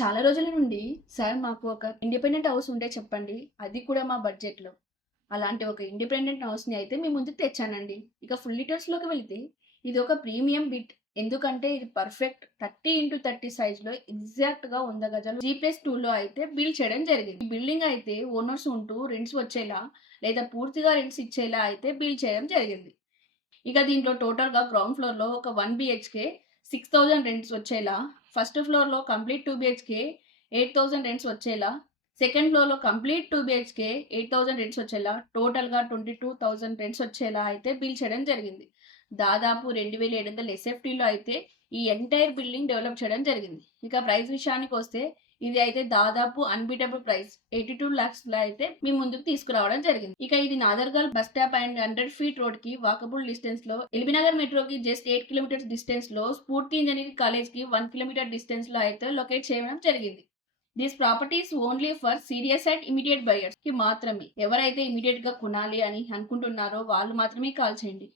చాలా రోజుల నుండి సార్ మాకు ఒక ఇండిపెండెంట్ హౌస్ ఉంటే చెప్పండి. అది కూడా మా బడ్జెట్‌లో. అలాంటి ఒక ఇండిపెండెంట్ హౌస్‌ని అయితే మీ ముందుకు తెచ్చానండి. ఇక ఫుల్ డీటెయిల్స్‌లోకి వెళితే ఇది ఒక ప్రీమియం బిట్. ఎందుకంటే ఇది పర్ఫెక్ట్ 30x30 సైజ్‌లో ఎగ్జాక్ట్‌గా 100 గజాలు G+2లో అయితే బిల్డ్ చేయడం జరిగింది. ఈ బిల్డింగ్ అయితే ఓనర్స్ ఉంటూ రెంట్స్ వచ్చేలా లేదా పూర్తిగా రెంట్స్ ఇచ్చేలా అయితే బిల్డ్ చేయడం జరిగింది. ఇక దీంట్లో టోటల్‌గా గ్రౌండ్ ఫ్లోర్‌లో ఒక 1 బీహెచ్‌కే 6,000 రెంట్స్ వచ్చేలా, ఫస్ట్ ఫ్లోర్‌లో కంప్లీట్ 2 బీహెచ్‌కే 8,000 రెంట్స్ వచ్చేలా, సెకండ్ ఫ్లోర్‌లో కంప్లీట్ 2 బీహెచ్‌కే 8,000 రెంట్స్ వచ్చేలా, టోటల్‌గా 22,000 రెంట్స్ వచ్చేలా అయితే బిల్డ్ చేయడం జరిగింది. దాదాపు 2,700 ఎస్ఎఫ్టీలో అయితే ఈ ఎంటైర్ బిల్డింగ్ డెవలప్ చేయడం జరిగింది. ఇక ప్రైస్ విషయానికొస్తే ఇది అయితే దాదాపు అన్‌బీటబుల్ ప్రైస్ 82 లాక్స్‌లో అయితే మీ ముందుకు తీసుకురావడం జరిగింది. ఇక ఇది నాదర్గల్ బస్ స్టాప్ అండ్ 100 ఫీట్ రోడ్‌కి వాకబుల్ డిస్టెన్స్‌లో, ఎల్బీనగర్ మెట్రోకి జస్ట్ 8 కిలోమీటర్స్ డిస్టెన్స్‌లో, స్ఫూర్తి ఇంజినీరింగ్ కాలేజ్‌కి 1 కిలోమీటర్ డిస్టెన్స్‌లో అయితే లొకేట్ చేయడం జరిగింది. These properties only for serious and immediate buyers కి మాత్రమే. ఎవరైతే ఇమ్మీడియేట్‌గా కొనాలి అని అనుకుంటున్నారో వాళ్ళు మాత్రమే కాల్ చేయండి.